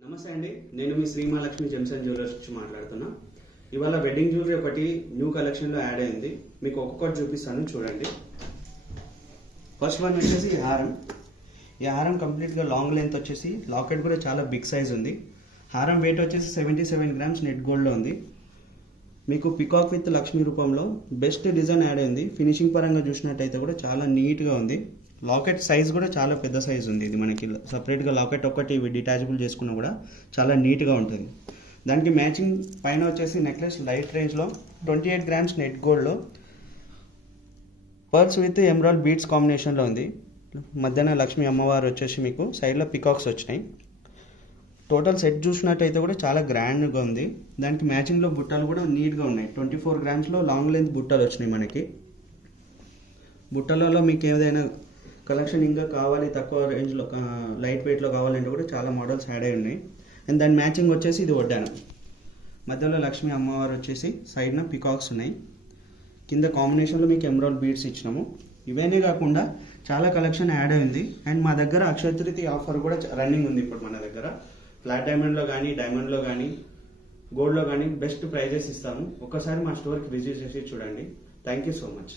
నమస్తే అండి, నేను మీ శ్రీమహాలక్ష్మి జెమ్స్ అండ్ జ్యువెలర్స్ నుంచి మాట్లాడుతున్నా. ఇవాళ వెడ్డింగ్ జ్యువెలరీ ఒకటి న్యూ కలెక్షన్లో యాడ్ అయింది. మీకు ఒక్కొక్కటి చూపిస్తాను, చూడండి. ఫస్ట్ వన్ వచ్చేసి ఈ హారం కంప్లీట్గా లాంగ్ లెంత్ వచ్చేసి లాకెట్ కూడా చాలా బిగ్ సైజ్ ఉంది. హారం వెయిట్ వచ్చేసి 77 గ్రామ్స్ నెట్ గోల్డ్లో ఉంది. మీకు పికాక్ విత్ లక్ష్మీ రూపంలో బెస్ట్ డిజైన్ యాడ్ అయింది. ఫినిషింగ్ పరంగా చూసినట్టయితే కూడా చాలా నీట్గా ఉంది. లాకెట్ సైజ్ కూడా చాలా పెద్ద సైజ్ ఉంది. ఇది మనకి సపరేట్గా లాకెట్ ఒక్కటి డిటాచబుల్ చేసుకున్నా కూడా చాలా నీట్గా ఉంటుంది. దానికి మ్యాచింగ్ పైన వచ్చేసి నెక్లెస్ లైట్ రేంజ్లో 28 గ్రామ్స్ నెట్ గోల్డ్లో పర్ల్స్ విత్ ఎమరాల్డ్ బీడ్స్ కాంబినేషన్లో ఉంది. మధ్యాహ్న లక్ష్మీ అమ్మవారు వచ్చేసి మీకు సైడ్లో పికాక్స్ వచ్చినాయి. టోటల్ సెట్ చూసినట్టయితే కూడా చాలా గ్రాండ్గా ఉంది. దానికి మ్యాచింగ్లో బుట్టలు కూడా నీట్గా ఉన్నాయి. 24 గ్రామ్స్లో లాంగ్ లెంత్ బుట్టలు వచ్చినాయి మనకి. బుట్టలలో మీకు ఏదైనా కలెక్షన్ ఇంకా కావాలి, తక్కువ రేంజ్లో లైట్ వెయిట్లో కావాలంటే కూడా చాలా మోడల్స్ యాడ్ అయి ఉన్నాయి. అండ్ దాని మ్యాచింగ్ వచ్చేసి ఇది వడ్డాను. మధ్యలో లక్ష్మీ అమ్మవారు వచ్చేసి సైడ్న పికాక్స్ ఉన్నాయి. కింద కాంబినేషన్లో మీకు ఎమరాల్డ్ బీడ్స్ ఇచ్చినాము. ఇవన్నీ కాకుండా చాలా కలెక్షన్ యాడ్ అయింది. అండ్ మా దగ్గర అక్షయ తృతీయ ఆఫర్ కూడా రన్నింగ్ ఉంది. ఇప్పుడు మన దగ్గర ఫ్లాట్ డైమండ్లో కానీ, డైమండ్లో కానీ, గోల్డ్లో కానీ బెస్ట్ ప్రైజెస్ ఇస్తాము. ఒక్కసారి మా స్టోర్కి విజిట్ చేసి చూడండి. Thank you so much.